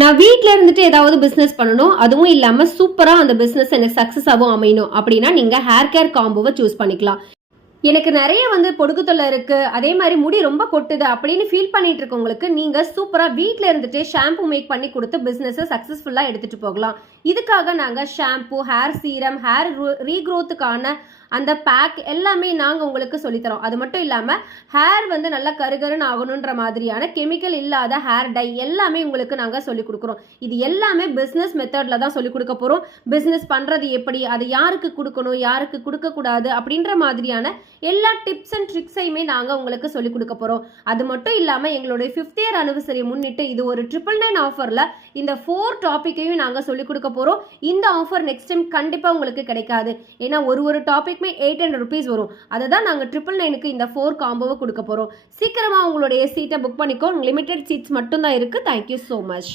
நான் வீட்டில் இருந்துட்டு ஏதாவது பிஸ்னஸ் பண்ணணும், அதுவும் இல்லாமல் சூப்பராக அந்த பிஸ்னஸ் எனக்கு சக்ஸஸாகவும் அமையணும் அப்படின்னா நீங்கள் ஹேர் கேர் காம்போவை சூஸ் பண்ணிக்கலாம். எனக்கு நிறைய பொடுகு தொல்லை இருக்கு, அதே மாதிரி முடி ரொம்ப கொட்டுது அப்படின்னு ஃபீல் பண்ணிட்டு இருக்கவங்களுக்கு நீங்க சூப்பரா வீட்ல இருந்துட்டு ஷாம்பு மேக் பண்ணி கொடுத்து பிசினஸ் சக்சஸ்ஃபுல்லா எடுத்துட்டு போகலாம். இதுக்காக நாங்க ஷாம்பு, ஹேர் சீரம், ஹேர் ரீக்ரோத்துக்கான அந்த பேக் எல்லாமே நாங்கள் உங்களுக்கு சொல்லித்தரோம். அது மட்டும் இல்லாமல் ஹேர் நல்லா கருகருன்னு ஆகணுன்ற மாதிரியான கெமிக்கல் இல்லாத ஹேர் டை எல்லாமே உங்களுக்கு நாங்கள் சொல்லிக் கொடுக்குறோம். இது எல்லாமே பிஸ்னஸ் மெத்தடில் தான் சொல்லிக் கொடுக்க போகிறோம். பிஸ்னஸ் பண்ணுறது எப்படி, அது யாருக்கு கொடுக்கணும், யாருக்கு கொடுக்கக்கூடாது அப்படின்ற மாதிரியான எல்லா டிப்ஸ் அண்ட் ட்ரிக்ஸையுமே நாங்கள் உங்களுக்கு சொல்லிக் கொடுக்க போகிறோம். அது மட்டும் இல்லாமல் எங்களுடைய 5th இயர் அனிவர்சரி முன்னிட்டு இது ஒரு 999 ஆஃபரில் இந்த 4 டாப்பிக்கையும் நாங்கள் சொல்லிக் கொடுக்க போகிறோம். இந்த ஆஃபர் நெக்ஸ்ட் டைம் கண்டிப்பாக உங்களுக்கு கிடைக்காது. ஏன்னா ஒரு டாபிக் 800 rupees வரும். அதை தான் நாங்கள் 999க்கு இந்த 4 காம்போவை கொடுக்க போகிறோம். சீக்கிரமாக உங்களுடைய சீட்டை புக் பண்ணிக்கோ. லிமிடெட் சீட்ஸ் மட்டும்தான் இருக்குது. Thank you so much.